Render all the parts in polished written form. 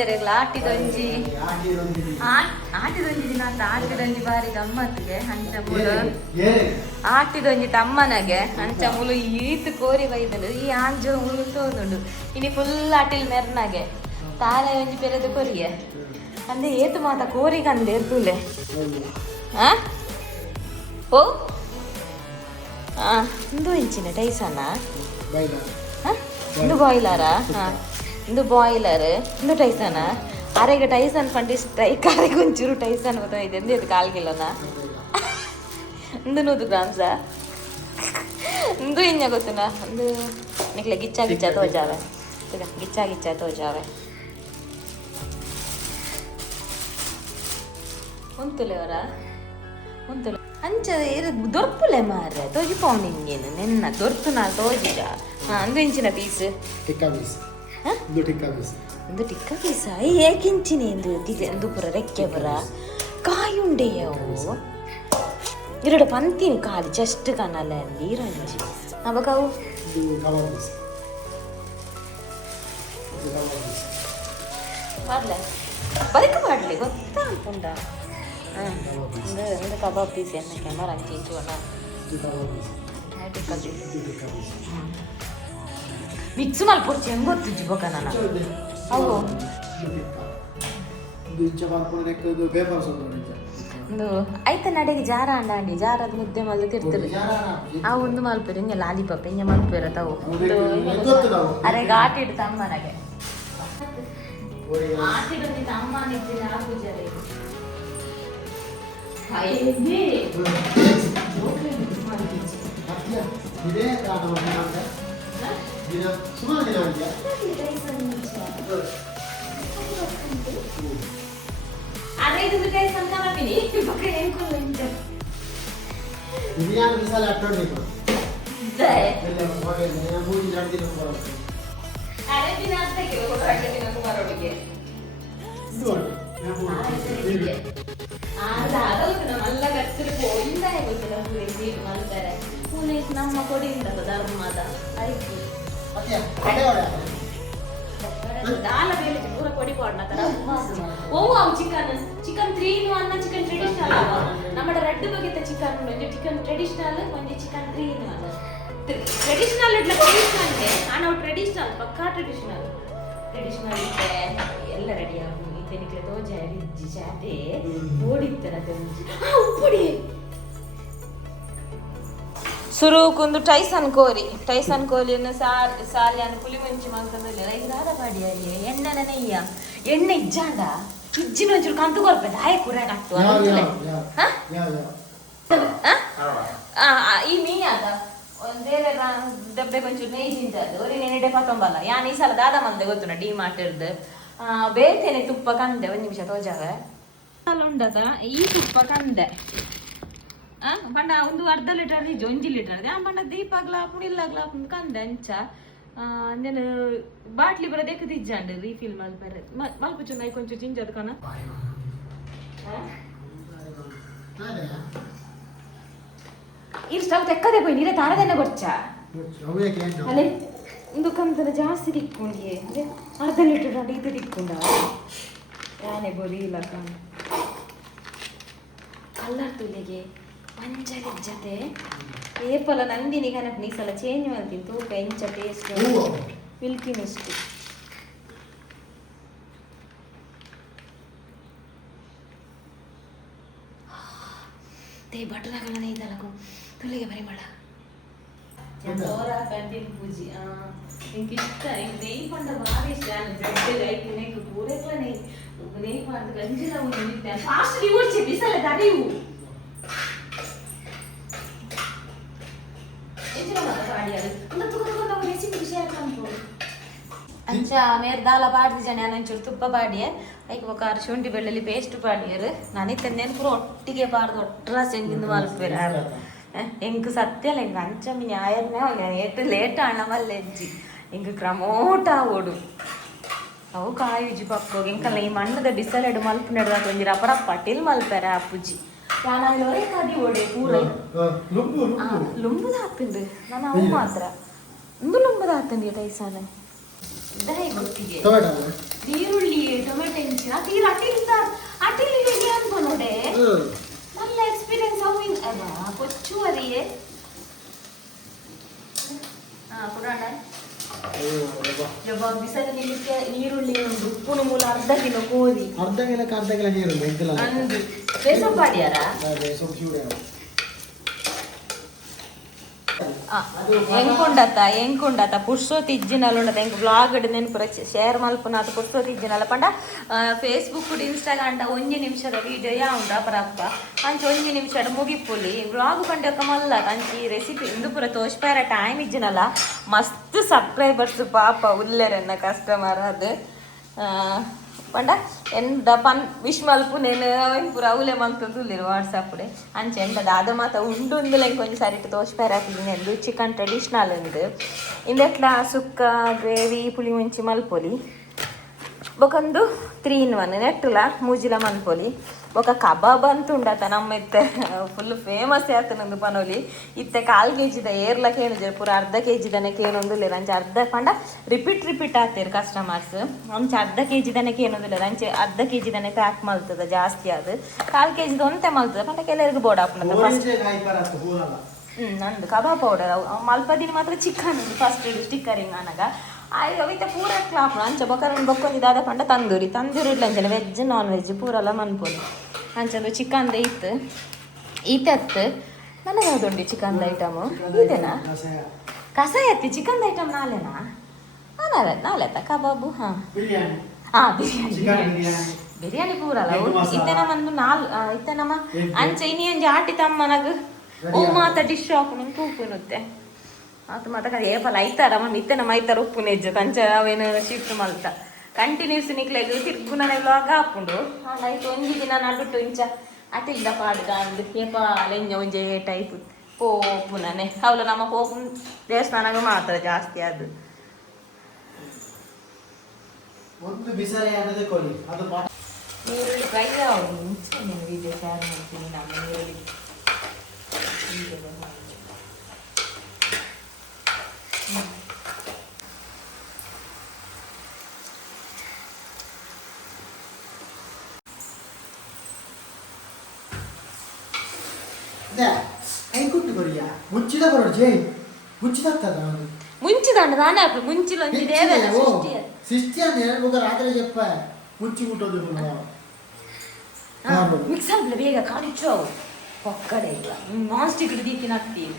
ಬರ್ತ್ಡೇರೆಗ್ಲ ಆಟಿದೊಂಜಿ ದಿನ ಅಂತ ಆಟಿದೊಂಜಿ ಬಾರಿ ಗಮ್ಮತ್ಗೆ ಅಂಚ ಮುಲು ಆಟಿದೊಂಜಿ ತಮ್ಮನಗೆ ಅಂಚ ಮುಲು ಈತ್ ಕೋರಿ ಬೈದಲು ಈ ಆಂಜು ಮುಲು ತೋದುಂಡು ಇನಿ ಫುಲ್ ಆಟಿಲ್ ಮೆರ್ನಗೆ ತಾಲೆ ಒಂಜಿ ಪೆರೆದು ಕೊರಿಯೆ ಅಂದೆ ಏತು ಮಾತ ಕೋರಿ ಕಂದೆ ಎದ್ದುಲೆ ಓ ಇಂದು ಇಂಚಿನ ಟೈಸನ ಇಂದು ಬಾಯ್ಲರಾ ಇಂದು ಬಾಯ್ಲರ್ ಇಂದು ಟೈಸನ ಅರೆಗೆ ಟೈಸನ್ ಪಂಡಿ ಸ್ಟ್ರೈಕ್ ಅರೆಗೆ ಒಂಚೂರು ಟೈಸನ್ ಗೊತ್ತಾಯ್ತು ಎಂದ ಇದು ಕಾಲ್ಗಿಲ್ಲನ ಇಂದು 100 ಗ್ರಾಮ್ಸ ಇಂದು ಇಂಜ ಗೊತ್ತುನ ಒಂದು ನಿಕ್ಲೆ ಗಿಚ್ಚ ತೋಜಾವೆ ಗಿಚ್ಚ ತೋಜಾವೆ ಉಂತುಲೆ ಅವರ ಉಂತುಲೆ ಅಂಚ ದೊರ್ಪುಲೆ ಮಾರ್ರೆ ತೋಜಿಪೌಂಡು ಹಿಂಗೇನು ನೆನ್ನ ದೊರ್ತು ನಾ ತೋಜಿದ ಅಂದು ಇಂಚಿನ ಪೀಸ್ ಒಂದು ಟಿಕ್ಕ ಪೀಸ ಏಕಿಂಚಿನ ಎಂದು ಪುರ ರೆಕ್ಕೆ ಬರ ಕಾಯುಂಡೆಯವು ಎರಡು ಪಂತಿನ ಕಾಲು ಜಸ್ಟ್ ಕನಲ ನೀರಂಜಿ ನಮಗವು ಮಾಡ್ಲೆ ಬರಿಕ ಮಾಡ್ಲಿ ಗೊತ್ತಾ ಅನ್ಕೊಂಡ ಒಂದು ಕಬಾಬ್ ಪೀಸ್ ಎನ್ನ ಕ್ಯಾಮರಾ ಅಂಚಿ ಇಂಚುವಣ ಮಿಕ್ಸ್ ಮಲ್ಪೊರ್ಚಿ ಹೆಂಗ್ ಗೊತ್ತಿಜ್ಜಿ ಬೊಕ ನಾನು ಅವು ಒಂದು ಐತ ನಡೆಗೆ ಜಾರ ಅಂಡಿ ಜಾರದ ಮುದ್ದೆ ಮಲ್ದು ತಿರ್ತಿರು ಆ ಒಂದು ಮಲ್ಪೇರು ಹಿಂಗೆ ಲಾಲಿಪಾಪ್ ಹಿಂಗೆ ಮಲ್ಪೇರ ತಾವು ಅರೆ ಘಾಟಿಡ್ ತಮ್ಮನಗೆ ಆಟಿಡೊಂದು ತಮ್ಮನಿದ್ದಿನ ಆ ಪೂಜಾರಿ ನಮ್ಮ ಕೊಡಿಯಿಂದ ಧರ್ಮದ ಆಯ್ತು ದಾಲ ಬೇಳೆ ಪೂರ ಕೊಡಿ ಕೊಡ್ನ ತರ ಓವು ಅವು ಚಿಕನ್ 3 in 1 ಚಿಕನ್ ಟ್ರೆಡಿಷನಲ್ ಅವ ನಮ್ಮ ರೆಡ್ ಬಗೆತ ಚಿಕನ್ ಒಂದು ಚಿಕನ್ ಟ್ರೆಡಿಷನಲ್ ಒಂದು chicken 3 in 1 traditional idli traditional ನಾವು ಟ್ರೆಡಿಷನಲ್ ಪಕ್ಕಾ ಟ್ರೆಡಿಷನಲ್ ಎಲ್ಲ ರೆಡಿ ಆಗಿ ಇದಕ್ಕೆ ತೋಜ ರಿಜ್ಜಿ ಚಾತೆ ಓಡಿತ್ತರ ತಂಜಿ ಉಪ್ಪುಡಿ ಸುರುಕುಂದು ಟೈಸನ್ ಕೋಲಿಯನ್ನು ಸಾಲ್ಯಾನ ಪುಲಿ ಮುಂಚಿ ಮಾಡ್ಕೊಂಡಲ್ಲಿ ರೈದಾದ ಪಾಡಿ ಅಯ್ಯ ಎಣ್ಣೆನ ನೆಯ್ಯ ಎಣ್ಣೆ ಇಜ್ಜಾಂಡ ಇಜ್ಜಿನ ಒಂಚೂರು ಕಂತು ಕೊರ್ಪೆದ ಆಯ ಕುರ ಕಟ್ಟು ಈ ಮೀಯಾದ ಬೇರೆ ಡಬ್ಬೆ ಒಂಚೂರು ನೆಯ್ ತಿಂತದ್ದು ಅವ್ರಿಗೆ ನೆನೆಡೆ ಪತ್ತೊಂಬಲ್ಲ ಯಾನ್ ಈ ಸಲ ದಾದ ಮಂದೆ ಗೊತ್ತುನ ಡಿ ಮಾರ್ಟಿರ್ದು ಬೇರ್ತೇನೆ ತುಪ್ಪ ಕಂದೆ 1 ನಿಮಿಷ ತೋಜಾವೆ ಉಂಡದ ಈ ತುಪ್ಪ ಕಂದೆ ಪಂಡ ಒಂದು ಅರ್ಧ ಲೀಟರ್ ನಿಜ 1 ಲೀಟರ್ ಆ ಪಂಡ ದೀಪಾಗ್ಲಾಪುಂಡು ಇಲ್ಲಾಗ್ಲಾಪುಂಡು ಕಂದೆ ಅಂಚ నేను ಬಾಟ್ಲಿ ಬರ ದೇಕದಿಜ್ಜಂಡು ರೀಫಿಲ್ ಮಲ್ಪರೆ ಮಲ್ಪ ಚುನ್ನ ಕೊಂಚ ಜಿಂಜದ ಕನ ಇಲ್ಲಿ ಸ್ಟವ್ ತೆಕ್ಕದೆ ಪೋಯಿ ನೀರೆ ತಾರದನ್ನ ಗೊಚ್ಚ ಅಲೆ ಒಂದು ಕಂತದ ಜಾಸ್ತಿ ತಿಕ್ಕೊಂಡಿಯೇ ಅರ್ಧ ಲೀಟರ್ ಅಂತ ಇದು ತಿಕ್ಕೊಂಡ ಯಾನೆ ಬೋರಿ ಇಲ್ಲ ಕಣ ಕಲ್ಲರ್ ತುಲೆಗೆ ಮಂಜದ ಜೊತೆ ಏಪಲ ನಂದಿನಿ ಕನಕ್ ಈ ಸಲ ಚೇಂಜ್ ಮಾಡ್ತೀನಿ ತೂಕ ಇಂಚ ಟೇಸ್ಟ್ ಮಿಲ್ಕಿ ಮಿಸ್ಟಿ ತೇ ಬಟರಗಳನ್ನ ಇದಲ್ಲಕು ತುಲಿಗೆ ಪರಿಮಳ ಕ್ಯಾಂಟೀನ್ ಪೂಜಿ ನಿಂಗೆ ಇಷ್ಟ ನೆಯ್ ಪಂಡ ಭಾರಿ ಇಷ್ಟ ಬ್ರೆಡ್ ಐತಿ ನೆಯ್ ಪೂರೆಕ್ಲ ನೆಯ್ ಮಾಡ್ದು ಗಂಜಿಲ ಒಂದು ನಿಂತೆ ಫಾಸ್ಟ್ ಡಿವೋರ್ಸ್ ಬಿಸಲ ತಡೆಯು ಅಂಚ ಮೇರ್ ದಾಲ ಪಾಡ್ದು ಜನ ಒಂಚೂರು ತುಪ್ಪ ಪಾಡಿಯೆ ಐಕ್ ಒಕ್ಕಾರು ಶುಂಠಿ ಬೆಳ್ಳುಳ್ಳಿ ಪೇಸ್ಟ್ ಪಾಡಿಯರು ನಾನಿತ್ತ ನೆನ್ಪುರ ಒಟ್ಟಿಗೆ ಪಾಡ್ದು ಒಟ್ಟರ ಸೆಂಗಿಂದು ಮಲ್ಪೇರ ಎಂಕ್ ಸತ್ಯಲ್ಲ ಎಂಕ್ ಅಂಚ ಮಿನಿ ಆಯರ್ನೇ ಏಟು ಲೇಟ್ ಹಣ ಮಲ್ಲೆಜ್ಜಿ ಎಂಕ್ ಕ್ರಮೋಟ ಓಡು ಅವು ಕಾಯುಜಿ ಪಕ್ಕೋಗಿ ಎಂಕಲ್ಲ ಈ ಮಣ್ಣದ ಬಿಸಲೆಡು ಮಲ್ಪು ನೆಡ್ದಾಗ ಒಂದಿರ ಅಪರ ಪಟಿಲ್ ಮಲ್ಪೇರ ಅಪ್ಪುಜಿ ಯಾನೊರೆ ಕದಿ ಓಡೆ ಪೂರ ಲುಂಬುದ ಹಾಕ್ತಿಂದು ನಾನು ಅವು ಮಾತ್ರ ಒಂದು ಲುಂಬುದ ಹಾಕ್ತಂದಿ ಟೈಸಾನ ಗೊತ್ತಿಗೆ ಈರುಳ್ಳಿ ಟೊಮೆಟೊ ಹೆಂಚಿನ ತೀರ ಅಟಿಲಿ ಅನ್ಕೊಂಡೆ നല്ല ಎಕ್ಸ್ಪೀರಿಯನ್ಸ್ ಅವಿನ ಕೊಚ್ಚುವರಿಯೇ ಕೊಡೋಣ ಬಿಸಲು ನಿಲ್ಲಿಕ್ಕೆ ಈರುಳ್ಳಿ ಉಂಟು ಉಪ್ಪುನ ಮೂಲ ಅರ್ಧ ಕಿಲೋ ಕೋರಿ ಅರ್ಧ ಕಿಲೋ ನೀರು ಬೇಸನ್ ಪಾಡ್ಯಾರ ಎಂಕುಂಡತ ಪುರ್ಸೋತಿ ಇಜ್ಜಿನಲ್ಲ ಉಂಡತ ಎಂಕ್ ವ್ಲಾಗ್ ನೆನಪುರ ಶೇರ್ ಮಲ್ಪುನ ಅದು ಪುರ್ಸೋತಿ ಇಜ್ಜಿನಲ್ಲ ಪಂಡ ಫೇಸ್ಬುಕ್ ಇನ್ಸ್ಟಾಗ್ರಾಮ್ ಒಂಜಿ ನಿಮಿಷದ ವಿಡಿಯೋ ಯಾವುಂಡ ಅಪರಪ್ಪ ಅಂಚೆ ಒಂಜಿ ನಿಮಿಷದ ಮುಗಿಪುಲಿ ವ್ಲಾಗ್ ಪಂಡಕ ಮಲ್ಲ ಅಂಚಿ ರೆಸಿಪಿ ಇಂದು ಪೂರ ತೋಷ್ಪಾರ ಟೈಮ್ ಇಜ್ಜಿನಲ್ಲ ಮಸ್ತ್ ಸಬ್ಸ್ಕ್ರೈಬರ್ಸ್ ಪಾಪ ಉಲ್ಲೆರನ್ನ ಕಸ್ಟಮರ್ ಅದು ಪಂಡ ಎಂದ ಪನ್ ವಿಶ್ ಮಲ್ಪು ನೇನು ಪೂರ ಅವಲೆ ಮಲ್ತುಲ್ಲಿರು ವಾಟ್ಸಪ್ಡೆ ಅಂಚೆ ಎಂಡದ ಅದು ಮಾತ ಉಂಡುಂದುಲ ಕೊಂಚ ಸರಿಟ್ಟು ತೋಷ್ಪಾರ ಹಾಕಿದ್ದೀನಿ ಎಂದು ಚಿಕನ್ ಟ್ರೆಡಿಷ್ನಲ್ ಉಂದು ಇಂದೆಟ್ಲ ಸುಕ್ಕ ಗ್ರೇವಿ ಪುಳಿ ಮುಂಚಿ ಮಲ್ಪೊಲಿ ಬೊಕೊಂದು 3 in 1 ನೆಟ್ಟುಲ ಮೂಜಿಲ ಮಲ್ಪೊಲಿ ಬೊಕ ಕಬಾಬ್ ಅಂತ ಉಂಡತ ನಮ್ಮ ಇತ್ತೆ ಫುಲ್ ಫೇಮಸ್ ಆತನೊಂದು ಪನೋಲಿ ಇತ್ತೆ 1/4 kg ಏರ್ಲ ಕೇಳಿದ್ರೆ ಪೂರ ಅರ್ಧ kg ದನಕ್ಕೆ ಏನೊಂದಿಲ್ಲ ಅಂಚೆ ಅರ್ಧ ಪಂಡ ರಿಪೀಟ್ ಆಗ್ತೀರಿ ಕಸ್ಟಮರ್ಸ್ ಅಂಚೆ ಅರ್ಧ kg ದನಕ್ಕೆ ಏನೊಂದಿಲ್ಲ ಅಂಚೆ ಅರ್ಧ kg ದನ ಪ್ಯಾಕ್ ಮಲ್ತದ ಜಾಸ್ತಿ ಅದು 1/4 kg ಒಂತೆ ಮಲ್ತದ ಪಂಡ ಕೆಲವರಿಗೆ ಬೋರ್ಡ್ ಹಾಕ್ನದ ನಂದು ಕಬಾಬ್ ಪೌಡರ್ ಮಲ್ಪದಿನ ಮಾತ್ರ ಚಿಕನ್ ಫಸ್ಟ್ ಸ್ಟಿಕ್ಕರಿಂಗ್ ನನಗ ಅವಿತ ಪೂರ ಕ್ಲಾಪ್ ಅಂಚೆ ಬೊಕ್ಕರ ಬೊಕ್ಕೊಂದು ದಾದ ಪಂಡ ತಂದೂರಿ ಅಂಚನೆ ವೆಜ್ ನಾನ್ ವೆಜ್ ಪೂರೆಲ್ಲ ಮನ್ಪೊಲಿ ಅಂಚಂದು ಚಿಕನ್ದು ಇತ್ತು ಈತತ್ತು ನನಗೆ ಯಾವುದುಂಡು ಚಿಕನ್ದು ಐಟಮು ಇದೇನಾ ಕಸಾಯ ಎತ್ತಿ ಚಿಕನ್ದು ಐಟಮ್ ನಾಳೆನಾ ನಾಳೆ ಕಬಾಬು ಬಿರಿಯಾನಿ ಪೂರಲ್ಲ ಇತ್ತೆ ನಮ್ಮಂದು ಇತ್ತೆ ನಮ್ಮ ಅಂಚೆ ಇನ್ನೊಂದು ಆಟಿ ತಮ್ಮನಗ ಓ ಮಾತ ಡಿಶ್ ಹಾಕೊಂಡು ತೂಪುನುತ್ತೆ ಅದು ಮಾತ್ರ ಏಪಲ್ ಐತಾರ ಮಮ್ಮಿ ಇತ್ತೆ ನಮ್ಮ ಐತಾರ ಉಪ್ಪು ನೆಜ್ಜು ಕಂಚ ಅವೇನು ಶಿಫ್ಟ್ ಮಲ್ತ ಕಂಟಿನ್ಯೂಸ್ ನಿಕ್ಲೆಗ್ ತಿರ್ಗುನನೆ ವ್ಲಾಗ್ ಹಾಕೊಂಡು ಆಯ್ತು ಒಂಜಿ ದಿನ ನಡುಟ್ಟು ಇಂಚ ಅಟಿಲ್ದ ಪಾಡ್ಗ ಅಂದು ಏಪ ಲೆಂಜ ಒಂಜೆ ಟೈಪ್ ಪೋಪುನನೆ ಅವಳು ನಮ್ಮ ಪೋಪು ದೇವಸ್ಥಾನಗ ಮಾತ್ರ ಜಾಸ್ತಿ ಅದು ಒಂದು ಬಿಸಲೆ ಅನ್ನದೆ ಕೊಡಿ ಅದು ನೀರುಳ್ಳಿ ಫ್ರೈ ಆಗೋದು ಮುಂಚೆ నేను వీడియో షేర్ ಮಾಡ್ತೀನಿ ನಮ್ಮ ನೀರುಳ್ಳಿ ಐಕುಟ್ಟು ಕೊರಿಯಾ ಮುಚ್ಚಿದ ಬರೋಡು ಜೈ ಮುಚ್ಚಿದತ್ತದ ಮುಂಚಿದಂಡ ನಾನೇ ಅಪ್ಪ ಮುಂಚಿಲೊಂದು ದೇವರ ಸೃಷ್ಟಿ ಅಂದ್ರೆ ఒక రాత్రి చెప్ప ಮುಚ್ಚಿ ಮುಟ್ಟೋದು ಮಿಕ್ಸರ್ ಬೇಗ ಕಾಣಿಚೋ ಒಕ್ಕಡೆ ಇಲ್ಲ ನಾನ್ ಸ್ಟಿಕ್ ದೀಕಿನ ಹಾಕ್ತೀವಿ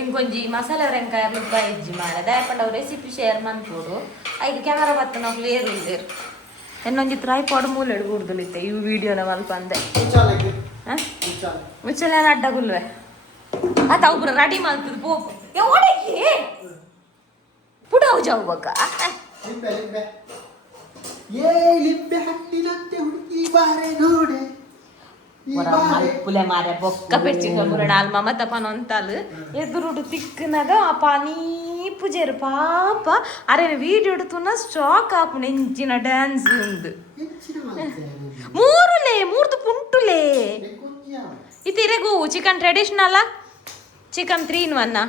ಇಂಕೊಂಜಿ ಮಸಾಲೆ ರೆಂಕಾಯ ರುಬ್ಬ ಇಜ್ಜಿ ಮಾರ ದಯಪಂಡ ರೆಸಿಪಿ ಶೇರ್ ಮಾಡ್ಕೊಡು ಐದು ಕ್ಯಾಮರಾ ಬತ್ತ ನಾವು ಕ್ಲಿಯರ್ ಇಲ್ದೇರು ಇನ್ನೊಂಜಿ ಟ್ರೈಪಾಡ್ ಮೂಲೆ ಹಿಡ್ಗುಡ್ದಲಿತ್ತೆ ಇವು ವಿಡಿಯೋನ ಮಲ್ಪ ಅಂದೆ ಮುಚ್ಚಲೆ ಅಡ್ಡಗುಲ್ವೆ ಆತ ಒಬ್ರು ರೆಡಿ ಮಾಡ್ತದ ಪೋಪು ಒಳಗೆ ಪುಡಾವು ಜಾವು ಬಕ್ಕ ಲಿಂಬೆ ಹಣ್ಣಿನಂತೆ ಹುಡುಗಿ ಬಾರೆ ನೋಡೆ ಮಲ್ಪುಲೆ ಮಾರೆ ಬೊಕ್ಕ ಪೆಚ್ಚಿನ ನಾಲ್ ಮಮತ ಪನೊಂತಲು ಎದುರುಡು ತಿಕ್ಕನಾಗ ಆ ಪಾನಿ ಪೂಜೆರು ಪಾಪ ಅರೆ ವಿಡಿಯೋ ಹಿಡ್ತುನ ಸ್ಟಾಕ್ ಆಪು ನೆಂಚಿನ ಡ್ಯಾನ್ಸ್ ಉಂದು ಮೂರ್ದು ಪುಂಟುಲೆ ಇತಿರೆಗೂ ಚಿಕನ್ ಟ್ರೆಡಿಷನಲ್ ಚಿಕನ್ 3 in 1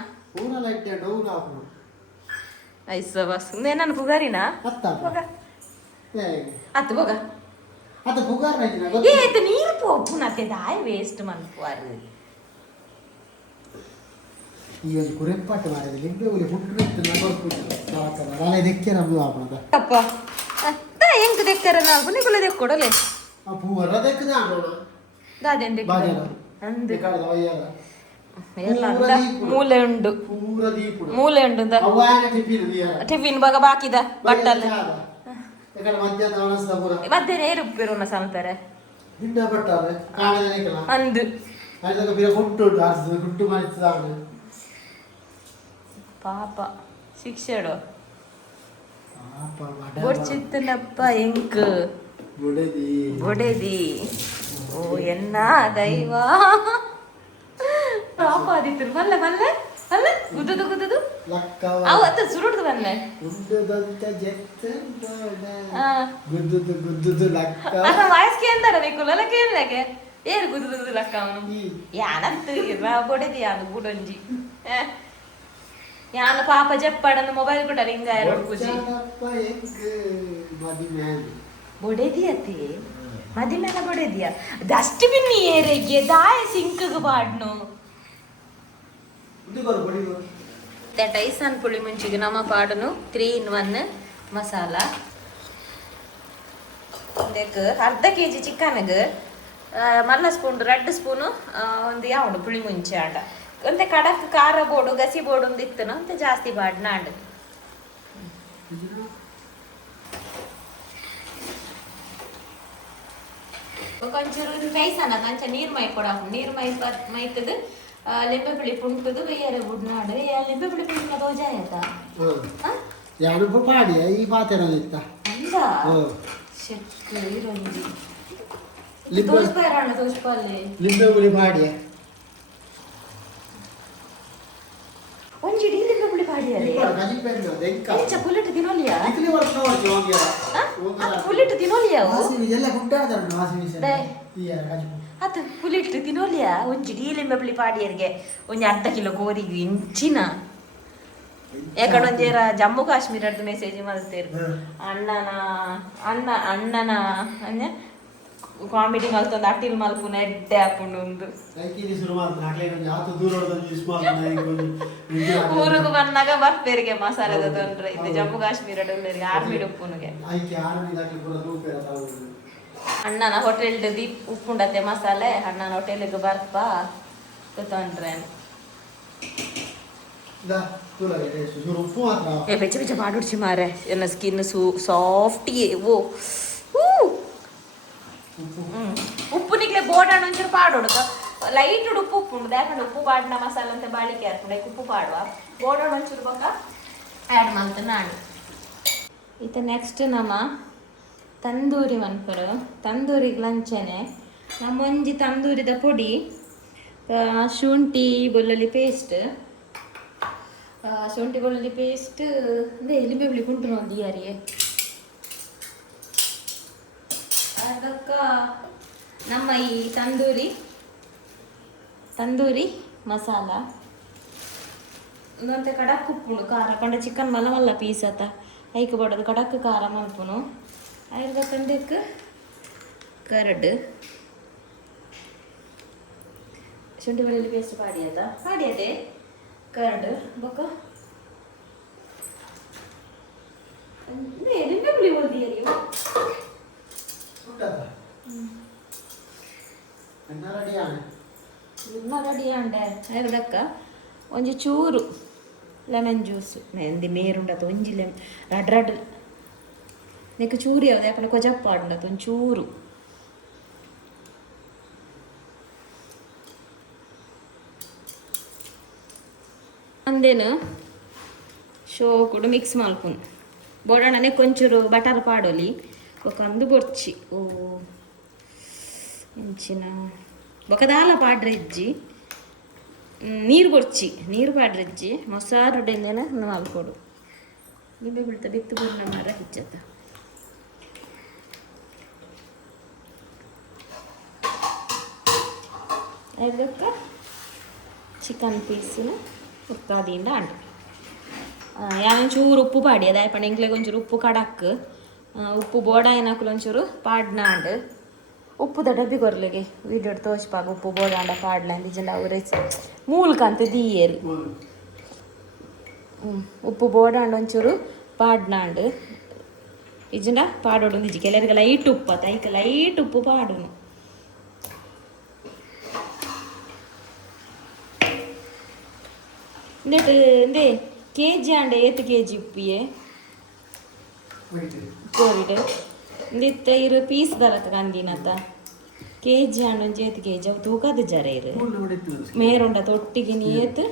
ಐಸ ಬಸ್ ನಾನು ಪುಗಾರಿನ ಅತ್ತು ಬೊಗ ಅದು ಬುಗಾರ್ ಏತ ನೀರು ಪೋಪು ನತ್ತೆ ದಾಯ ವೇಸ್ಟ್ ಮನ್ಪುವಾರು ಈ ಒಂದು ಕುರೆಂಪಾಟು ಮಾಡಿದೆ ಲಿಂಬೆ ಉಲಿ ಹುಟ್ಟು ನಗೋರ್ಪು ನಾಳೆ ದೆಕ್ಕೆ ನಮ್ದು ಆಪಣದ ಅಪ್ಪ ಅತ್ತ ಎಂಕ್ ದೆಕ್ಕರ ನಾವು ನಿಗುಲ ದೆಕ್ಕೊಡಲೆ ಆ ಪೂವರ ದೆಕ್ಕದ ಆಡೋಣ ದಾದೆಂಡೆ ಬಾಜನ ಅಂದೆ ಕಾಡದ ವಯ್ಯಾರ ಎಲ್ಲ ಮೂಲೆ ಉಂಡು ಪೂರ ದೀಪುಡು ಮೂಲೆ ಉಂಡು ಅವ್ವಾನ ಟಿಫಿನ್ ದಿಯಾ ಟಿಫಿನ್ ಬಾಗ ಬಾಕಿದ ಬಟ್ಟಲ್ ಎಕಡ ಮಧ್ಯಾಹ್ನ ಅವನಸ್ದ ಪೂರ ಮಧ್ಯಾಹ್ನ ಏರುಪ್ಪಿರೋನ ಸಂಪರೆ ದಿನ ಬಟ್ಟಾರೆ ಕಾಣದ ನಿಕಲ ಅಂದು ಅದಕ್ಕೆ ಬಿರ ಹುಟ್ಟು ಆರ್ಸು ಹುಟ್ಟು ಮಾಡಿಸ್ತಾನೆ ಪಾಪ ಶಿಕ್ಷೆಡು ಪಾಪ ವಡ ಬೊಡ್ಚಿತ್ತನಪ್ಪ ಎಂಕ್ ಬೊಡೆದಿ ಬೊಡೆದಿ ಓ ಎನ್ನ ದೈವ ಪಾಪ ಆದಿತ್ತು ಮಲ್ಲೆ ಮಲ್ಲೆ ಅಲ್ಲ ಗುದ್ದುದು ಲಕ್ಕವ ಅವತ್ತು ಸುರುಡ್ದು ಬನ್ನೆ ಉಂಡದಂತ ಜೆತ್ತಂದೋಣ ಗುದ್ದುದು ಲಕ್ಕವ ಅದ ವಾಯ್ಸ್ಗೆ ಅಂತಾರ ನಿಕ್ಕುಲ ಕೇಳಕ್ಕೆ ಏರು ಗುದ್ದುದು ಲಕ್ಕ ಅವನು ಯಾನಂತ ಬೊಡೆದಿ ಅದು ಬುಡೊಂಜಿ ಯಾನು ಪಾಪ ಜಪ್ಪಡನ್ನು ಮೊಬೈಲ್ ಕೊಟ್ಟಾರೆ ಹಿಂಗ ಪೂಜೆ ಬೊಡೆದಿಯತಿ ಮದಿ ಮೇಲೆ ಬೊಡೆದಿಯ ಡಸ್ಟ್ಬಿನ್ ಏರೆಗೆ ದಾಯ ಸಿಂಕಗೆ ಬಾಡ್ನು ಟೈಸನ್ ಪುಳಿ ಮುಂಚಿಗೆ ನಮ್ಮ ಪಾಡನು 3 in 1 ಮಸಾಲ ಅರ್ಧ ಕೆಜಿ ಚಿಕನ್ಗೆ ಮಲ್ಲ ಸ್ಪೂನ್ 2 ಸ್ಪೂನು ಒಂದು ಯಾವುದು ಪುಳಿ ಮುಂಚೆ ಆಟ ಅಂತೆ ಕಡಕ್ ಖಾರ ಬೋಡು ಗಸಿ ಬೋಡು ಒಂದು ಇತ್ತನ ಅಂತ ಜಾಸ್ತಿ ಬಾಡ್ ನಾಡು కొంచెం రైస్ అన్న కొంచెం నీరు మైపడాము నీరు మైతది లింబೆ పుಳಿ ಪುಂಟದು ಬೇರೆ ಬುಡ್ನಾಡು ಲಿಂಬೆ ಪುಳಿ ಪುಂಟ ದೋಜಾಯತ ಯಾರು ಪಾಡಿ ಈ ಪಾತೆರಲ್ಲಿತ್ತ ಅಂದ ಶಕ್ತಿ ರಂಜಿ ದೋಸ್ಪಾರಣ್ಣ ದೋಸ್ಪಾಲೆ ಲಿಂಬೆ ಪುಳಿ ಪಾಡಿ ಒಂಜಿಡಿ ಲಿಂಬೆ ಪುಳಿ ಪಾಡಿ ಅರೆ ಬುಲೆಟ್ ತಿನ್ನೋಲಿಯಾ ಬುಲೆಟ್ ತಿನ್ನೋಲಿಯಾ ಎಲ್ಲ ಗುಡ್ಡಾಡ್ತಾರೆ ಅದು ಬುಲೆಟ್ ತಿನ್ನೋಲಿಯಾ ಒಂಜಿಡಿ ಲಿಂಬೆ ಪುಳಿ ಪಾಡಿಯರಿಗೆ ಒಂದು ಅರ್ಧ ಕಿಲೋ ಕೋರಿಗೆ ಇಂಚಿನ ಯಾಕಡೆ ಒಂದೇರ ಜಮ್ಮು ಕಾಶ್ಮೀರದ ಮೆಸೇಜ್ ಮಾಡ್ತೇರು ಅಣ್ಣನ ಅಂದ್ರೆ ಕಾಮಿಡಿ ಮಲ್ತೊಂದು ಅಟ್ಟಿಲ್ ಮಲ್ಪುನ ಎಡ್ಡೆ ಹಾಕೊಂಡು ಒಂದು ಊರಿಗೆ ಬಂದಾಗ ಬರ್ಪೇರಿಗೆ ಮಸಾಲೆದ ತೊಂದ್ರೆ ಇದು ಜಮ್ಮು ಕಾಶ್ಮೀರದ ಆರ್ಮಿ ಉಪ್ಪುನಿಗೆ ಅಣ್ಣನ ಹೋಟೆಲ್ ಉಪ್ಪುಂಡತ್ತೆ ಮಸಾಲೆ ಅಣ್ಣನ ಹೋಟೆಲ್ಗೆ ಬರ್ಪ ತೊಂದ್ರೆ ಬೆಚ್ಚ ಬೆಚ್ಚ ಮಾಡುಡ್ಸಿ ಮಾರೆ ಎನ್ನ ಸ್ಕಿನ್ ಸಾಫ್ಟಿಗೆ ಓ ಉಪ್ಪು ನಿಕ್ಲೆ ಬೋಡಾಣ ಒಂಚೂರು ಪಾಡೋಡು ಲೈಟ್ ಉಪ್ಪು ಉಪ್ಪುಂಡು ಯಾಕಂದ್ರೆ ಉಪ್ಪು ಪಾಡಿನ ಮಸಾಲೆ ಅಂತ ಬಾಳಿಕೆ ಹಾಕೊಂಡು ಉಪ್ಪು ಪಾಡುವ ಬೋಡಾಣ ಒಂಚೂರು ಬೊಕ್ಕ ಆ್ಯಡ್ ಮಾಡ್ತ ನಾನು ಈತ ನೆಕ್ಸ್ಟ್ ನಮ್ಮ ತಂದೂರಿ ಮನ್ಪರು ತಂದೂರಿಗೆ ಲಂಚನೆ ನಮ್ಮೊಂಜಿ ತಂದೂರಿದ ಪುಡಿ ಶುಂಠಿ ಬೆಳ್ಳುಳ್ಳಿ ಪೇಸ್ಟ್ ಶುಂಠಿ ಬೆಳ್ಳುಳ್ಳಿ ಪೇಸ್ಟ್ ಅದೇ ಲಿಂಬೆ ಹುಳಿ ಕುಂಟು ನೋಡಿ ಯಾರಿಗೆ ಅದಕ್ಕೆ ನಮ್ಮ ಈ ತಂದೂರಿ ಮಸಾಲ ಒಂದಂತೆ ಕಡಕ್ ಉಪ್ಪುಂಡು ಖಾರ ಪಂಡ ಚಿಕನ್ ಮಲ್ಲ ಮಲ್ಲ ಪೀಸ್ ಆತ ಐಕ್ ಬಡದು ಕಡಕ್ ಖಾರ ಮಲ್ಪುನು ಅದ್ರ ಕಂಡಕ್ಕೆ ಕರಡು ಶುಂಠಿ ಬೆಳ್ಳುಳ್ಳಿ ಪೇಸ್ಟ್ ಪಾಡಿಯದೆ ಕರಡು ಬೊಕ್ಕ ಲಿಂಬೆ ಹುಳಿ ಓದಿಯರಿ ರೆಡಿ ಆಂಡೆ ಅದಕ್ಕ ಒಂಜಿ ಚೂರು ಲೆಮನ್ ಜ್ಯೂಸ್ ಮೆಂದಿ ಮೇರುಂಡತ ಒಂಜಿ ರಡ್ ನೆಕ್ ಚೂರು ಯಾವ್ದು ಯಾಕಂದ್ರೆ ಕೊಜಪ್ಪ ಆಡುಂಡತ ಒಂದು ಚೂರು ಅಂದೇನು ಶೋಕುಡು ಮಿಕ್ಸ್ ಮಲ್ಪುನು ಬೋಡಣ್ಣನೆ ಕೊಂಚೂರು ಬಟರ್ ಪಾಡೋಲಿ ಒಂದು ಬೊರ್ಚಿ ಓ ಇಂಚಿನ ಬೊಕದಾಲ ಪಾಡ್ರಿಜ್ಜಿ ನೀರು ಬೊರ್ಚಿ ನೀರು ಪಾಡ್ರಿಜ್ಜಿ ಮೊಸಾರು ಡೆಂದೇನ ಮಲ್ಕೊಡು ನಿಂಬೆ ಬೀಳ್ತಾ ಬಿತ್ತು ಬೂರ್ಣ ಮರ ಹಿಚ್ಚತ್ತ ಅದಕ್ಕೆ ಚಿಕನ್ ಪೀಸಿನ ಉತ್ತಾದಿಂದ ಅಂಡು ಯಾವೊಂಚೂರು ಉಪ್ಪು ಪಾಡಿ ಅದ ಪಂಡ ಎಂಕ್ಲೆಗೆ ಒಂಚೂರು ಉಪ್ಪು ಕಡಕ್ ಉಪ್ಪು ಬೋಡ ಏನಾಕಲು ಒಂಚೂರು ಪಾಡ್ನಾಂಡು ಉಪ್ಪುದ ಡಬ್ಬಿ ಕೊರ್ಲೆಗೆ ವೀಡಿಯೋ ತೋಚ್ಪಾಗ ಉಪ್ಪು ಬೋಡಾಂಡ ಪಾಡ್ಲ ಅಂದಿಜಂಡ ಅವ್ರೆ ಮೂಲ್ಕಂತ ದೀಯೇರು ಉಪ್ಪು ಬೋಡಾಂಡ ಒಂಚೂರು ಪಾಡ್ನಾಂಡು ಇಜಂಡ ಪಾಡೋಡು ನಿಜ ಕೆಲವರಿಗೆ ಲೈಟ್ ಉಪ್ಪು ತೈಕ ಲೈಟ್ ಉಪ್ಪು ಪಾಡುನು ಇಂದೇಟ್ ಇಂದೇ ಕೆಜಿ ಆಂಡೆ 8 kg ಉಪ್ಪಿಯೇ ಕೋವಿಡ್ ಇಂದಿತ್ತ ಇರು ಪೀಸ್ ದಲತ ಕಂದಿನತ ಕೆಜಿ ಆಂಡ ಒಂಜಿ 8 kg ಅವು ತೂಕದ ಜರ ಇರು ಮೇರುಂಡ ತೊಟ್ಟಿಗೆ ನೀತ್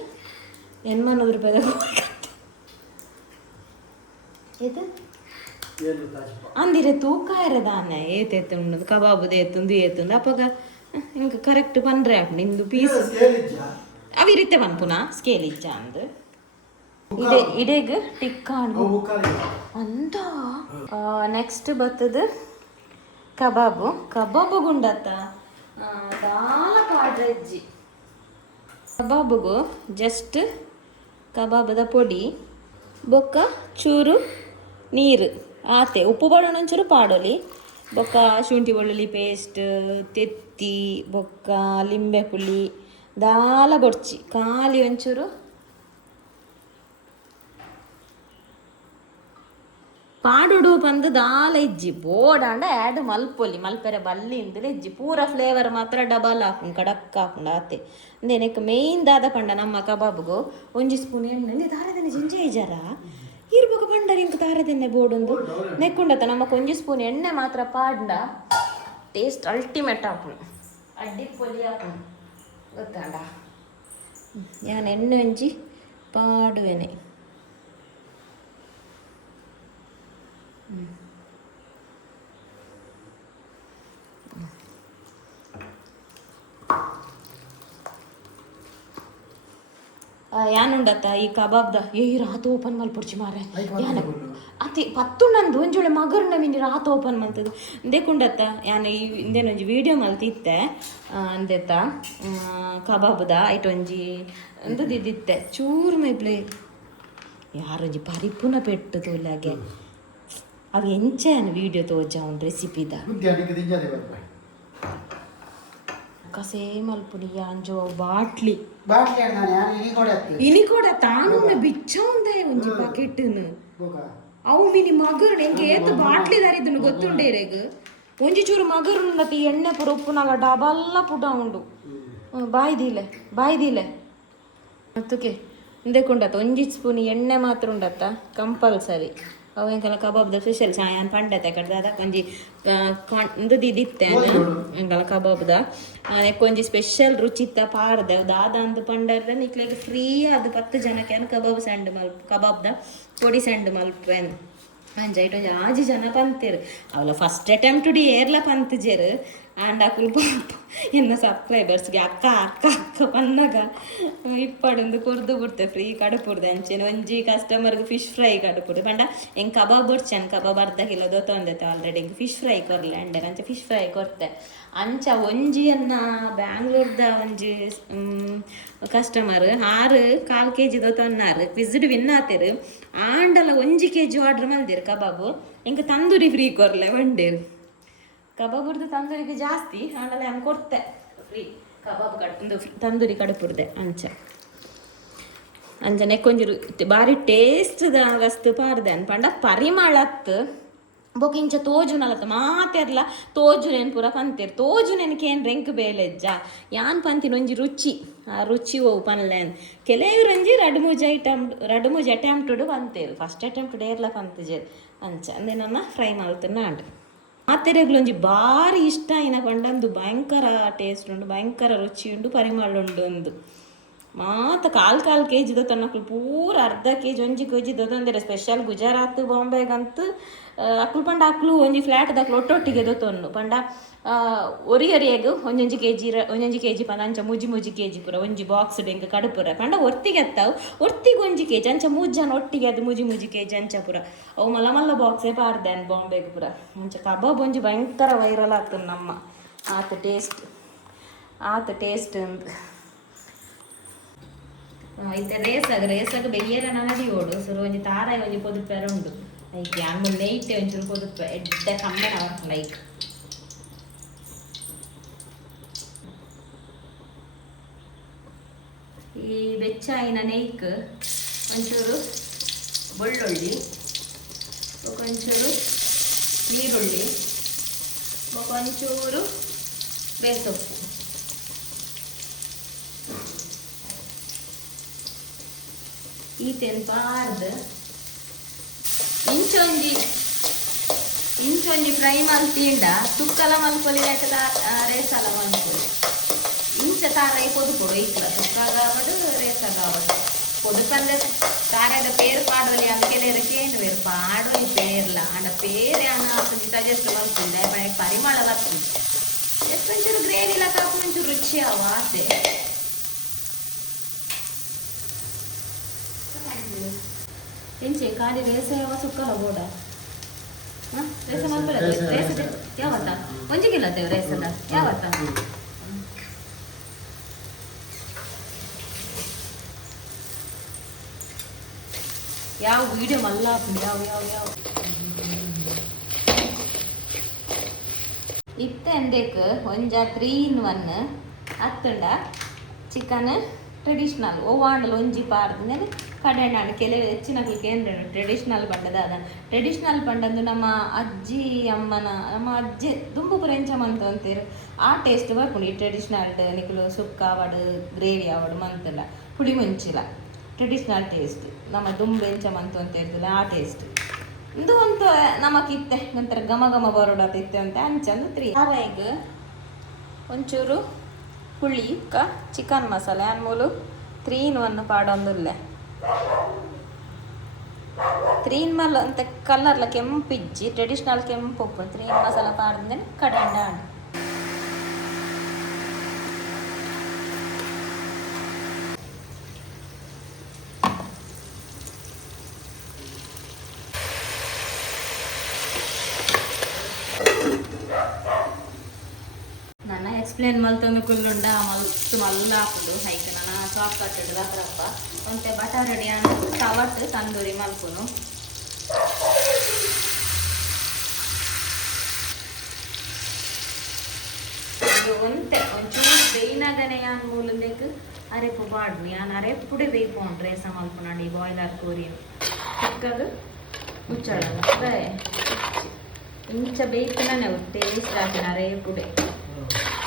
800 ರೂಪಾಯಿದ ಏತ ಅಂದಿರೆ ತೂಕ ಇರದಾನೆ ಏತೆತ್ತು ಉಣ್ಣದು ಕಬಾಬುದು ಏತುಂದು ಏತುಂದು ಅಪ್ಪಗ ಇಂಕ ಕರೆಕ್ಟ್ ಪಂಡ್ರೆ ಆಪುಂಡು ಇಂದು ಪೀಸ್ ಅವಿರಿತ್ತೆ ಪನ್ಪುನ ಸ್ಕೇಲ್ ಇಜ್ಜ ಅಂದ್ ಇಡೆಗ್ ಟಿಕ್ಕ ಅಂತ ನೆಕ್ಸ್ಟ್ ಬರ್ತದ ಕಬಾಬು ಗುಂಡತ್ತ ದಾಲ ಪಾಡ್ರೆಜ್ಜಿ ಕಬಾಬುಗು ಜಸ್ಟ್ ಕಬಾಬದ ಪೊಡಿ ಬೊಕ್ಕ ಚೂರು ನೀರು ಆತೆ ಉಪ್ಪು ಬಡೋಣ ಒಂಚೂರು ಪಾಡೋಲಿ ಬೊಕ್ಕ ಶುಂಠಿ ಬೆಳ್ಳುಳ್ಳಿ ಪೇಸ್ಟ್ ತೆತ್ತಿ ಬೊಕ್ಕ ಲಿಂಬೆ ಪುಳಿ ದಾಲ ಬೊಡ್ಚಿ ಖಾಲಿ ಒಂಚೂರು ಪಾಡುಡು ಬಂದು ದಾಲ ಇಜ್ಜಿ ಬೋಡಾಂಡ ಆ್ಯಡ್ ಮಲ್ಪೊಲಿ ಮಲ್ಪೆರೆ ಬಲ್ಲಿಂದಲೇ ಇಜ್ಜಿ ಪೂರ ಫ್ಲೇವರ್ ಮಾತ್ರ ಡಬಲ್ ಹಾಕೊಂಡು ಕಡಕ್ ಹಾಕೊಂಡು ಆತೆ ನೆನಕ್ಕೆ ಮೇಯ್ನ್ ದಾದ ಪಂಡ ನಮ್ಮ ಕಬಾಬ್ಗು ಒಂಜಿ ಸ್ಪೂನ್ ಎಣ್ಣೆ ದಾರದೆನ್ನೆ ಜಿಂಜೆ ಇಜಾರ ಇರ್ಬೇಕು ಪಂಡ ಇಂಕ ದಾರದೆನ್ನೆ ಬೋಡೊಂದು ನೆಕ್ಕೊಂಡತ್ತ ನಮ್ಮಕ್ಕೆ ಒಂಜಿ ಸ್ಪೂನ್ ಎಣ್ಣೆ ಮಾತ್ರ ಪಾಡ್ಡ ಟೇಸ್ಟ್ ಅಲ್ಟಿಮೇಟ್ ಹಾಕೊಂಡು ಅಡ್ಡಿ ಪೊಲಿ ಹಾಕೊಂಡು ಗೊತ್ತಾಂಡ ನಾನು ಎಣ್ಣೆ ಒಂಜಿ ಪಾಡುವೆನೆ ಯಾನುಂಡತ್ತ ಈ ಕಬಾಬ್ದ ರಾತ್ ಓಪನ್ ಮಲ್ಪೊಡ್ಚಿ ಮಾರೆ ಯಾನ ಅತಿ ಪತ್ತುಂಡಂದು ಒಂಜೊಳೆ ಮಗರುಂಡ ಮಿಂಡಿ ರಾತ್ ಓಪನ್ ಮಲ್ತದು ದೇಕುಂಡತ್ತ ಯಾನ ಈ ಇಂದೇನೊಂಜಿ ವಿಡಿಯೋ ಮಲ್ತಿತ್ತೆ ಅಂದೆತ್ತ ಕಬಾಬ್ದ ಐಟೊಂಜಿ ಅಂದದಿದ್ದಿತ್ತೆ ಚೂರು ಮೇಬ್ಲೆ ಯಾರೊಂಜಿ ಪರಿಪುನ ಪೆಟ್ಟು ತೋಲಾಗೆ ಅವು ಎಂಚೇನು ವಿಡಿಯೋ ತೋಜ ಒಂದು ರೆಸಿಪಿದ ಕಸೇ ಮಲ್ಪುನಿ ಅಂಜೋ ಬಾಟ್ಲಿ ಇನಿ ಕೂಡ ತಾನುಂಡ ಬಿಚ್ಚ ಉಂದೆ ಒಂಜಿ ಬಕೆಟ್ನು ಅವು ಮಿನಿ ಮಗರು ಎಂಗೆ ಏತ ಬಾಟ್ಲಿ ದಾರಿದ್ದನು ಗೊತ್ತುಂಡೇರೆಗ್ ಒಂಜಿ ಚೂರು ಮಗರು ಉಂಡತಿ ಎಣ್ಣೆ ಪುರ ಉಪ್ಪುನಾಗ ಡಬಲ್ಲ ಪುಟ ಉಂಡು ಬಾಯ್ದಿಲೆ ಮತ್ತುಕೆ ಇಂದೆಕುಂಡತ್ತ ಒಂಜಿ ಸ್ಪೂನ್ ಎಣ್ಣೆ ಮಾತ್ರ ಉಂಡತ್ತ ಕಂಪಲ್ಸರಿ ಅವು ಎಂಕಲ ಕಬಾಬ್ದ ಸ್ಪೆಷಲ್ ಚಾಯನ್ ಪಂಡತೆ ಕಡ್ದಾದ ಒಂಜಿ ಇಂದಿತ್ತೆ ಎಂಕಲ ಕಬಾಬ್ದ ಒಂಜಿ ಸ್ಪೆಷಲ್ ರುಚಿತ್ತ ಪಾರ್ದೆ ದಾದ ಅಂದು ಪಂಡರ್ದ ನಿಕ್ಲೆಗ್ ಫ್ರೀ ಅದು 10 ಜನಕ್ಕೆ ಕಬಾಬ್ ಸ್ಯಾಂಡ್ ಕಬಾಬ್ದ ಪೊಡಿ ಸ್ಯಾಂಡ್ ಮಲ್ಪೆನ್ ಅಂಜ ಇಟೊಂಜಿ ಆಜಿ ಜನ ಪಂತೇರು ಅವಳ ಫಸ್ಟ್ ಅಟೆಂಪ್ಟ್ ಏರ್ಲ ಪಂತಜೇರು ಆಂಡ್ ಅಕುಲು ಪಾಪ ಎನ್ನ ಸಬ್ಸ್ಕ್ರೈಬರ್ಸ್ಗೆ ಅಕ್ಕ ಅಕ್ಕ ಅಕ್ಕ ಪನ್ನಗ ಇಪ್ಪಡೊಂದು ಕೊರ್ದು ಬಿಡ್ತೆ ಫ್ರೀ ಕಡುಪುಡ್ದೆ ಅಂಚೆನೆ ಒಂಜಿ ಕಸ್ಟಮರ್ಗೆ ಫಿಶ್ ಫ್ರೈ ಕಡುಪುಡು ಪಂಡ ಹೆಂಗೆ ಕಬಾಬ್ ಬಡ್ಚೆನ್ ಕಬಾಬ್ ಅರ್ಧ ಕಿಲೋ ತೊಂದೈತೆ ಆಲ್ರೆಡಿ ಹೆಂಗೆ ಫಿಶ್ ಫ್ರೈ ಕೊರ್ಲೆ ಅಂಡೆ ಅಂಚೆ ಫಿಶ್ ಫ್ರೈ ಕೊಡ್ತೆ ಅಂಚ ಒಂಜಿಯನ್ನ ಬ್ಯಾಂಗ್ಳೂರ್ದ ಒಂಜಿ ಕಸ್ಟಮರ್ 6-4 kg ತೊನ್ನಾರು ವಿಸಿಟ್ ವಿನ್ ಆತೇರು ಆಂಡಲ 1 kg ಆರ್ಡ್ರ್ ಮಲ್ದೇರು ಕಬಾಬು ಹೆಂಗೆ ತಂದೂರಿ ಫ್ರೀ ಕೊರ್ಲೆ ಒಂಡೇರು ಕಬಾಬುರ್ದು ತಂದೂರಿಗೆ ಜಾಸ್ತಿ ಆಂಡಲ ನಾನು ಕೊಡ್ತೆ ಫ್ರೀ ಕಬಾಬ್ ಒಂದು ತಂದೂರಿ ಕಡುಪುರ್ದೆ ಅಂಚನೆ ಕೊಂಚರು ಬಾರಿ ಟೇಸ್ಟ್ದ ವಸ್ತು ಪಾರ್ದೆ ಅನ್ಪಂಡ ಪರಿಮಳತ್ ಬೊಕಿಂಚ ತೋಜುನಲತ್ತ ಮಾತೆರ್ಲ ತೋಜುನೇನು ಪೂರ ಪಂತೇರು ತೋಜುನೇನಕ್ಕೆ ಏನು ರೆಂಕ್ ಬೇಲೆಜ್ಜ ಯಾನ್ ಪಂತಿನ ಒಂಜಿ ರುಚಿ ಆ ರುಚಿ ಓ ಪನ್ಲೇನ್ ಕೆಲವ್ರಂಜಿ ರಡು ಮೂಜಿ ಅಟೆಂಪ್ಟುಡು ಪಂತೇರು ಫಸ್ಟ್ ಅಟೆಂಪ್ಟುಡು ಏರ್ಲ ಪಂತಜೇರು ಅಂಚ ಅಂದೆ ನನ್ನ ಫ್ರೈ ಮಲ್ತನ ನಾಡು ಮಾತೆರೆಗ್ಲೊಂಜಿ ಭಾರಿ ಇಷ್ಟ ಇನ ಪಂಡಂದು ಭಯಂಕರ ಟೇಸ್ಟ್ ಉಂಡು ಭಯಂಕರ ರುಚಿ ಉಂಡು ಪರಿಮಳ ಉಂಡು ಒಂದು ಮಾತ 4 kg ದೊತ್ತನಕ್ಲು ಪೂರ ಅರ್ಧ kg 1 kg ದೊತ್ತೊಂದರೆ ಸ್ಪೆಷಲ್ ಗುಜರಾತ್ ಬಾಂಬೆಗಂತೂ ಅಕ್ಲು ಪಂಡ ಅಕ್ಲು ಒಂಜಿ ಫ್ಲ್ಯಾಟ್ದಕ್ಲು ಒಟ್ಟೊಟ್ಟಿಗೆ ದೊತ್ತೊಂಡು ಪಂಡ ಒರಿಯೊರಿಯೆಗ್ ಒಂಜೊಂಜಿ kg ಪಂಡ ಅಂಚ ಮುಜಿ kg ಪೂರ ಒಂಜಿ ಬಾಕ್ಸ್ ಡೆಂಗ್ ಕಡುಪುರ ಪಂಡ ಒರ್ತಿಗೆ ಎತ್ತಾವು ಒರ್ತಿಗೆ 1 kg ಅಂಚ ಜನ ಒಟ್ಟಿಗೆ ಅದು ಮುಜಿ kg ಅಂಚ ಪೂರ ಅವು ಮಲ್ಲ ಬಾಕ್ಸೇ ಪಾರ್ದೆ ಅನ್ ಬಾಂಬೆಗೆ ಪೂರ ಅಂಚ ಕಬಾಬ್ ಒಂಜಿ ಭಯಂಕರ ವೈರಲ್ ಆಗ್ತದೆ ನಮ್ಮ ಆತ ಟೇಸ್ಟ್ ಅಂತ ಐತೆ ರೇಸಾಗ ಬೆಯ್ಯರ ನಡಿ ಓಡು ಸುರು ಒಂಜಿ ತಾರಾಯಿ ಒಂಜಿ ಪೊದುಪೆರ ಉಂಡು ಲೈಕ್ ಯಾನ್ ನೆಯ್ತೆ ಒಂಚೂರು ಪೊದುಪೆ ಎಡ್ಡ ಕಮ್ಮೆನ ಲೈಕ್ ಈ ಬೆಚ್ಚಾಯಿನ ನೆಯ್ಕ್ ಒಂಚೂರು ಬೆಳ್ಳುಳ್ಳಿ ಒಂಚೂರು ನೀರುಳ್ಳಿ ಒಂಚೂರು ಬೇಸೊಪ್ಪು ಈತೆನ್ ಪಾರ್ದು ಇಂಚೊಂಜಿ ಫ್ರೈ ಮಲ್ತಿಂಡ ತುಕ್ಕಲ ಮಲ್ಪೊಲಿ ರೇಸಲ ಮಲ್ಪೊಲಿ ಇಂಚ ತಾರಾಯಿ ಪೊದುಪೊಡು ಇಕ್ಲ ತುಕ್ಕಾಗಾವಡು ರೇಸಗಾವಡು ಪೊದುಕಂದೆ ತಾರೆದ ಪೇರು ಪಾಡೋಲಿ ಅಂಕೆಲೇರಕ್ಕೆ ಏನು ಬೇರು ಪಾಡೋಲಿ ಪೇರ್ಲ ಅಂಡ ಪೇರೆ ಅನ್ನ ಹಾಕಿ ಸಜೆಸ್ಟ್ ಮಲ್ತಿಂಡೆ ಪರಿಮಳ ಬರ್ತದೆ ಎಷ್ಟೊಂಚೂರು ಗ್ರೇವಿ ಇಲ್ಲ ಕಾಪು ಒಂಚೂರು ರುಚಿ ಅವ ಆಸೆ ಎಂಚೆ ಖಾಲಿ ರೇಸ ಯಾವ ಸುಕ್ಕಲ ಬೋಡ ರೇಸ ಮಲ್ಪಲ ರೇಸ ಯಾವತ್ತ ಒಂಜಿಗಿಲ್ಲತ್ತೇವೆ ರೇಸಲ್ಲ ಯಾವತ್ತ ಯಾವ ವಿಡಿಯೋ ಮಲ್ಲ ಯಾವ ಯಾವ ಯಾವ ಇತ್ತೆ ಎಂದೇಕ್ ಒಂಜ 3-in-1 ಅತ್ತುಂಡ ಚಿಕನ್ ಟ್ರೆಡಿಷ್ನಲ್ ಓವಾಂಡಲ್ ಒಂಜಿ ಪಾರ್ದು ಕಡೆನಾಡು ಕೆಲವು ಹೆಚ್ಚಿನಗಳು ಕೇಂದ್ರ ಟ್ರೆಡಿಷ್ನಲ್ ಪಂಡದ ಅದ ಟ್ರೆಡಿಷ್ನಲ್ ಪಂಡಂದು ನಮ್ಮ ಅಜ್ಜಿ ಅಮ್ಮನ ನಮ್ಮ ಅಜ್ಜಿ ದುಂಬು ಪುರೆಂಚ ಮಂತು ಅಂತೀರು ಆ ಟೇಸ್ಟ್ ಬರ್ಕೊಂಡು ಈ ಟ್ರೆಡಿಷ್ನಲ್ ನಿಕಲು ಸುಕ್ಕ ಅವಡು ಗ್ರೇವಿ ಅವಡು ಮಂತಲ್ಲ ಪುಡಿ ಮುಂಚಿಲ್ಲ ಟ್ರೆಡಿಷ್ನಲ್ ಟೇಸ್ಟ್ ನಮ್ಮ ದುಂಬು ಎಂಚ ಮಂತು ಅಂತ ಇರ್ತಲ್ಲ ಆ ಟೇಸ್ಟ್ ಇದು ಒಂದು ನಮಗಿತ್ತೆ ನಂತರ ಘಮ ಘಮ ಬರೋಡತ್ತಿತ್ತೆ ಅಂತ ಅಂಚಂದು 3 ಈಗ ಒಂಚೂರು ಹುಳಿ ಚಿಕನ್ ಮಸಾಲೆ ಅನ್ಮೂಲು 3-in-1 ಪಾಡೊಂದುಲ್ಲೆ 3-in-1 ಅಂತ ಕಲರ್ಲ ಕೆಂಪಿಜ್ಜಿ ಟ್ರೆಡಿಷ್ನಲ್ ಕೆಂಪು 3-in ಮಸಾಲ ಪಾಡ್ದೆ ಕಡಂಡ ನನ್ನ ಎಕ್ಸ್ಪ್ಲೇನ್ ಮಲ್ತೊಂದು ಕುಲ್ಲುಂಡ ಮಲ್ತು ಮಲ್ಲ ಹಾಕುದು ಹೈಕ್ ನಾನು ಸಾಫ್ಟ್ ಕಟ್ಟದು ಅದ್ರಪ್ಪ ಒಂತೆ ಬಟಾರಡಿ ತವಟ್ ತಂದೂರಿ ಮಲ್ಪುನು ಒಂತೆ ಒಂಚೂರು ಬೇಯ್ನಾಗನೆ ಯಾನ್ ಮೂಲದೇಕ್ ಅರೆಪು ಬಾಡ್ನಿ ಯಾನ್ ಅರೆಪುಡೆ ಬೇಯ್ಕೊಂಡ್ರೆ ರೇಸ ಮಲ್ಪುನಾಡಿ ಬಾಯ್ಲರ್ ಕೋರಿ ಚಿಕ್ಕದು ಮುಚ್ಚಳ ಇಂಚ ಬೇಯ್ತನೇ ಟೇಸ್ಟ್ ಹಾಕಿನ ಅರೆಪುಡೆ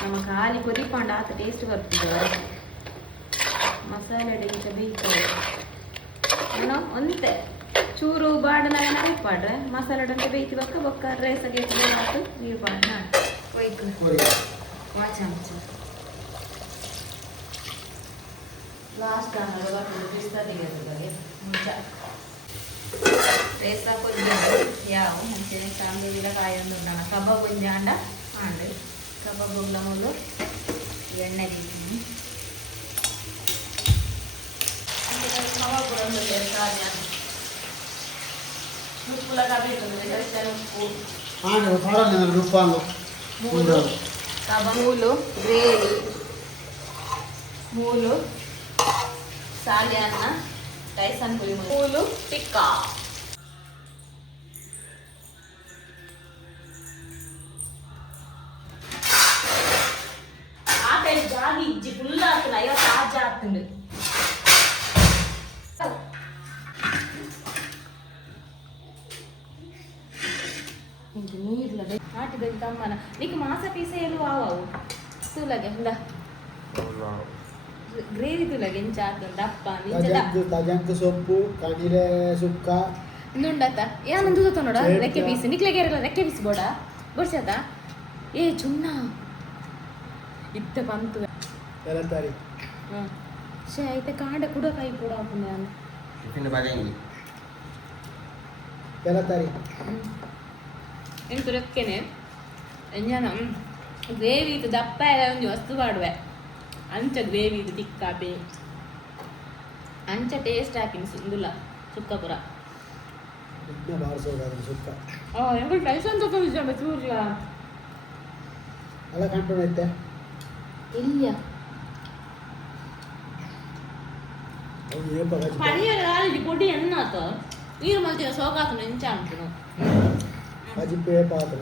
ನಮ್ಮ ಖಾಲಿ ಕೊದಿಪಂಡ ಆತ ಟೇಸ್ಟ್ ಬರ್ತಿದ್ದವರು ಮಸಾಲೆ ಇಂಚ ಬೇಯ್ತದೆ ಏನೋ ಒಂತೆ ಚೂರು ಬಾಡನ ಪಾಡ್ರೆ ಮಸಾಲೆ ಡಂಗೆ ಬೇಯ್ತಿವಕ್ಕ ಬೊಕ್ಕ ರೇಸ ಗೇಸ ಆತು ನೀರು ಪಾಡ್ನ ವಾಚಂಚ ಲಾಸ್ಟ್ ಬರ್ತದೆ ಮುಂಚ ರೇಸ ಕೊಂಚ ಯಾವ ಮುಂಚೆ ಸಾಂಬಾರಿನ ಕಾಯೊಂದು ನಾನು ಕಬಾಬ್ ಕೊಂಜಾಂಡ ಆಂಡು ಕಬಾಬುಗಳ ಮೂಲು ಎಣ್ಣೆ ದೀನಿ ಕಬಾಬ್ ಒಂದು ಸಾಧ್ಯ ಉಪ್ಪುಲ ಉಪ್ಪು ಮೂಲು ಮೂಲು ಗ್ರೇವಿ ಮೂಲು ಸಾಲ್ಯಾನ್ನ ರೈಸನ್ ಪುರಿ ಮೂಲು ಟಿಕ್ಕಾ ಜಾಗಿ ಇಜ್ಜಿ ಫುಲ್ ಆಗ್ತದೆ 50 ತಾಜಾ ಆಗ್ತದೆ ನೀರ್ಲ ಆಟಿದ ತಮ್ಮನ ನೀಕು ಮಾಸ ಪೀಸ ಹೇಳುವ ಅವು ತೂಲಗೆ ಇಲ್ಲ ಗ್ರೇವಿ ತೂಲಗೆ ಎಂಚ ಆಗ್ತದೆ ದಪ್ಪ ನಿಂಚ ಸೊಪ್ಪು ಕಣಿಲೆ ಸುಕ್ಕ ಇನ್ನುಂಡತ್ತ ಏನೊಂದು ನೋಡ ರೆಕ್ಕೆ ಪೀಸ್ ನಿಕ್ಲೆಗೆ ಇರಲ್ಲ ರೆಕ್ಕೆ ಪೀಸ್ ಬೋಡ ಬೋಡ್ಸದ ಏ ಚುನ್ನ ಇತ್ತ ಬಂತು ತರಕಾರಿ ಶೇ ಐತೆ ಕಾಂಡ ಕೂಡ ಕೈ ಕೂಡ ನಾನು ಟಿಫಿನ್ ಬಾಳೆಂಗಿ ತರಕಾರಿ ಎಂಟು ರೆಕ್ಕೆನೆ ಎಂಜನ ಗ್ರೇವಿ ಇದು ದಪ್ಪ ಎಲ್ಲ ಒಂದು ವಸ್ತು ಮಾಡುವೆ ಅಂಚ ಗ್ರೇವಿ ಇದು ತಿಕ್ಕ ಬೇ ಅಂಚ ಟೇಸ್ಟ್ ಹಾಕಿನಿ ಸಿಂದುಲ್ಲ ಸುಕ್ಕಪುರ ಸುಕ್ಕ ಎಂಬ ಟೈಸನ್ ತಗೊಂಡಿದ್ದ ಚೂರ್ಲ ಅಲ್ಲ ಕಂಟ್ರೋಲ್ ಐತೆ ಇಲ್ಲ ಪನಿಯರ ಆಲ್ರೆಡಿ ಪೊಡಿ ಎಣ್ಣಾತ ನೀರು ಮಲ್ತಿನ ಸೋಕಾತು ನೆಂಚ ಅಂಟನು ಅಜಿಪ್ಪೆ ಪಾತ್ರ